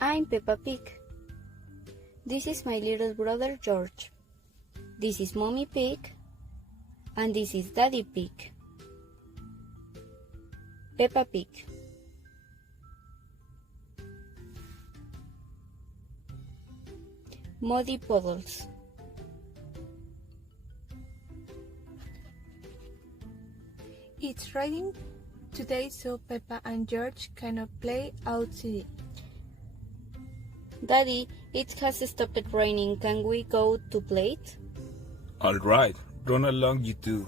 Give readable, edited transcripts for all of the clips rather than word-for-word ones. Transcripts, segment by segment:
I'm Peppa Pig. This is my little brother George. This is Mommy Pig. And this is Daddy Pig. Peppa Pig. Muddy puddles. It's raining today, so Peppa and George cannot play outside. Daddy, it has stopped raining. Can we go to play? All right, run along, you two.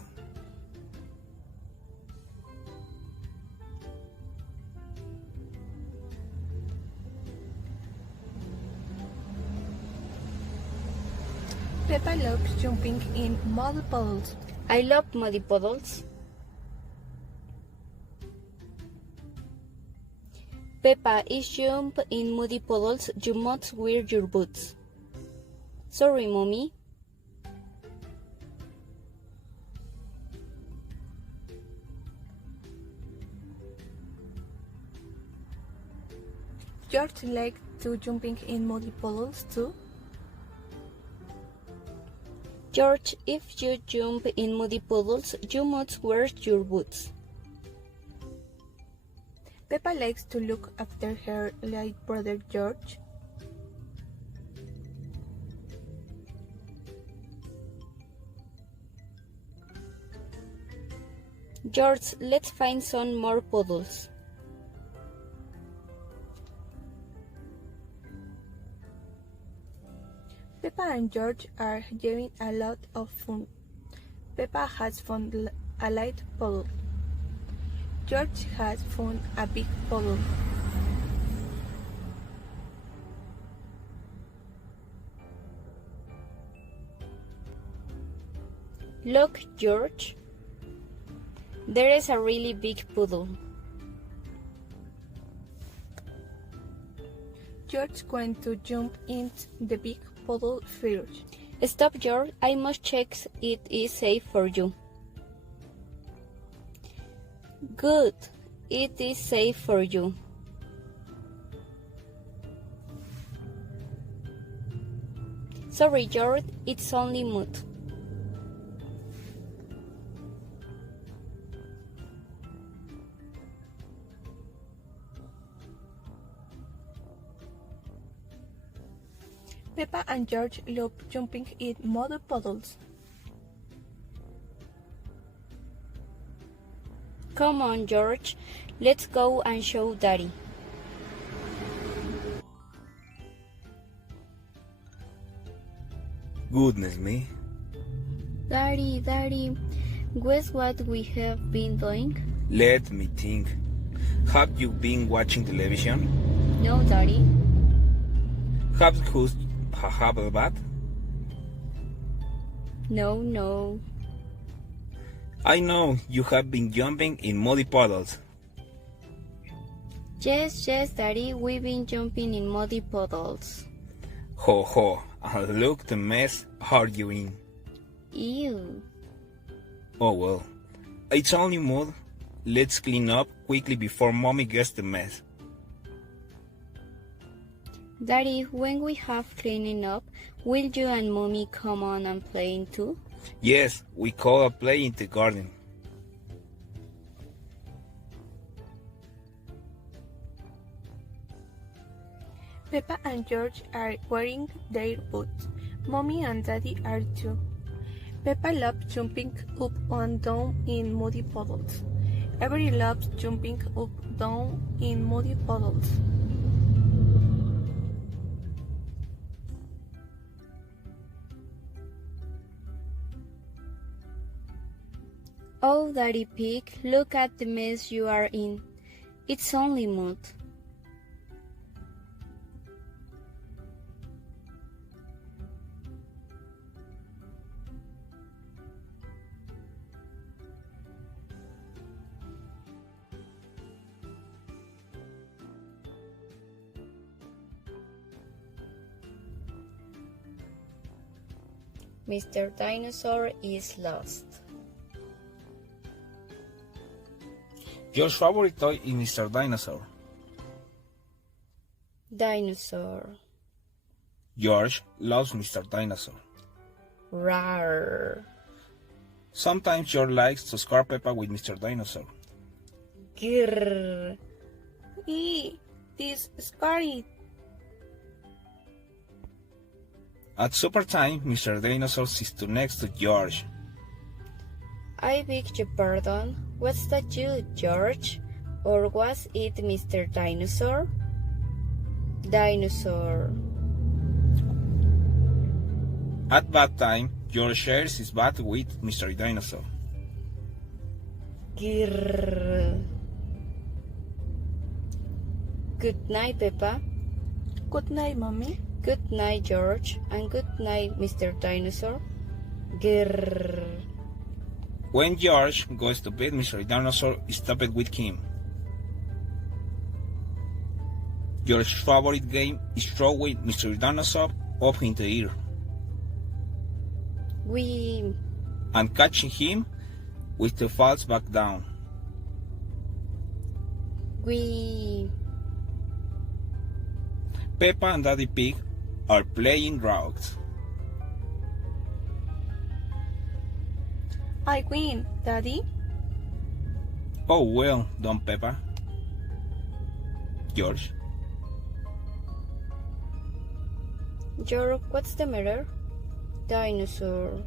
Peppa loves jumping in mud puddles. I love muddy puddles. Peppa, if you jump in muddy puddles, you must wear your boots. Sorry, Mommy. George likes to jumping in muddy puddles too. George, if you jump in muddy puddles, you must wear your boots. Peppa likes to look after her little brother George. George, let's find some more puddles. Peppa and George are having a lot of fun. Peppa has found a light puddle. George has found a big puddle. Look, George. There is a really big puddle. George wants to jump in the big puddle first. Stop, George. I must check it is safe for you. Good. It is safe for you. Sorry, George. It's only mud. Peppa and George love jumping in mud puddles. Come on, George. Let's go and show Daddy. Goodness me. Daddy, guess what we have been doing? Let me think. Have you been watching television? No, Daddy. Have you had a bath? No. I know you have been jumping in muddy puddles. Yes, Daddy, we've been jumping in muddy puddles. Ho ho, and look the mess are you in. Ew. Oh well, it's only mud. Let's clean up quickly before Mommy gets the mess. Daddy, when we have cleaning up, will you and Mommy come on and play too? Yes, we call a play in the garden. Peppa and George are wearing their boots. Mommy and Daddy are too. Peppa loves jumping up and down in muddy puddles. Everybody loves jumping up and down in muddy puddles. Oh, Daddy Pig, look at the mess you are in. It's only mud. Mr. Dinosaur is lost. Your favorite toy is Mr. Dinosaur. Dinosaur. George loves Mr. Dinosaur. Rawr. Sometimes George likes to scare Peppa with Mr. Dinosaur. Grrr. This is scary. At supper time, Mr. Dinosaur sits next to George. I beg your pardon. Was that you, George? Or was it Mr. Dinosaur? Dinosaur. At bath time, George shares his bath with Mr. Dinosaur. Grrr. Good night, Peppa. Good night, Mommy. Good night, George. And good night, Mr. Dinosaur. Grrr. When George goes to bed, Mr. Dinosaur stops with him. George's favorite game is throwing Mr. Dinosaur up in the air We. and catching him with the falls back down. Peppa and Daddy Pig are playing routes. I win, Daddy. Oh well done, Peppa. George. George, what's the matter? Dinosaur.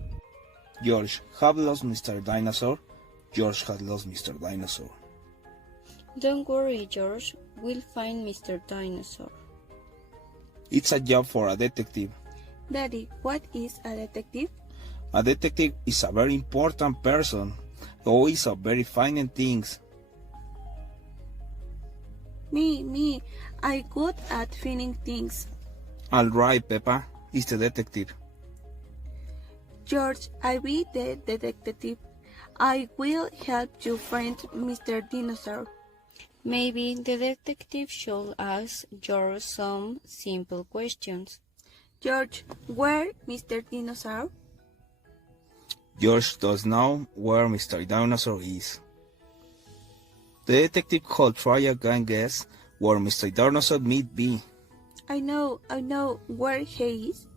George, have lost Mr. Dinosaur. George has lost Mr. Dinosaur. Don't worry, George. We'll find Mr. Dinosaur. It's a job for a detective. Daddy, what is a detective? A detective is a very important person who is a very finding things. Me. I good at finding things. All right, Peppa is the detective. George, I be the detective. I will help you find Mr. Dinosaur. Maybe the detective should ask George some simple questions. George, where Mr. Dinosaur? George does know where Mr. Dinosaur is. The detective could try again guess where Mr. Dinosaur might be. I know where he is.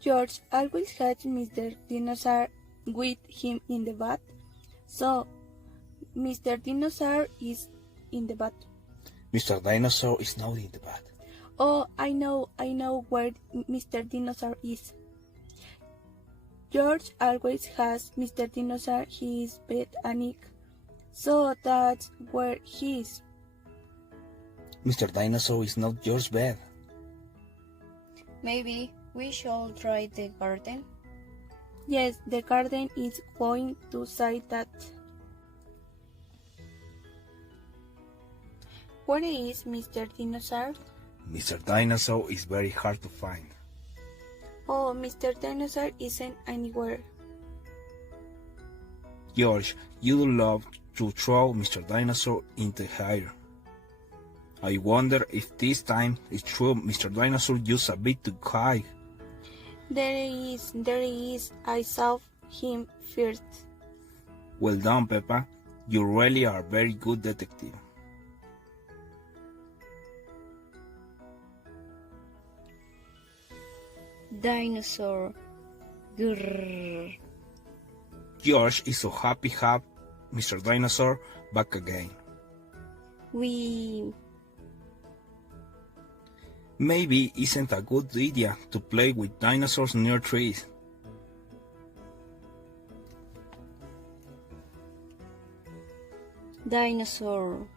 George always has Mr. Dinosaur with him in the bath. So, Mr. Dinosaur is in the bath. Mr. Dinosaur is not in the bath. Oh, I know where Mr. Dinosaur is. George always has Mr. Dinosaur his bed and egg. So that's where he is. Mr. Dinosaur is not George's bed. Maybe we should try the garden. Yes, the garden is going to say that. Where is Mr. Dinosaur? Mr. Dinosaur is very hard to find. Oh, Mr. Dinosaur isn't anywhere. George, you love to throw Mr. Dinosaur in the air. I wonder if this time it's true Mr. Dinosaur used a bit too high. There he is. I saw him first. Well done, Peppa. You really are a very good detective. Dinosaur. Grrr. George is so happy to have Mr. Dinosaur back again. We. Maybe isn't a good idea to play with dinosaurs near trees. Dinosaur.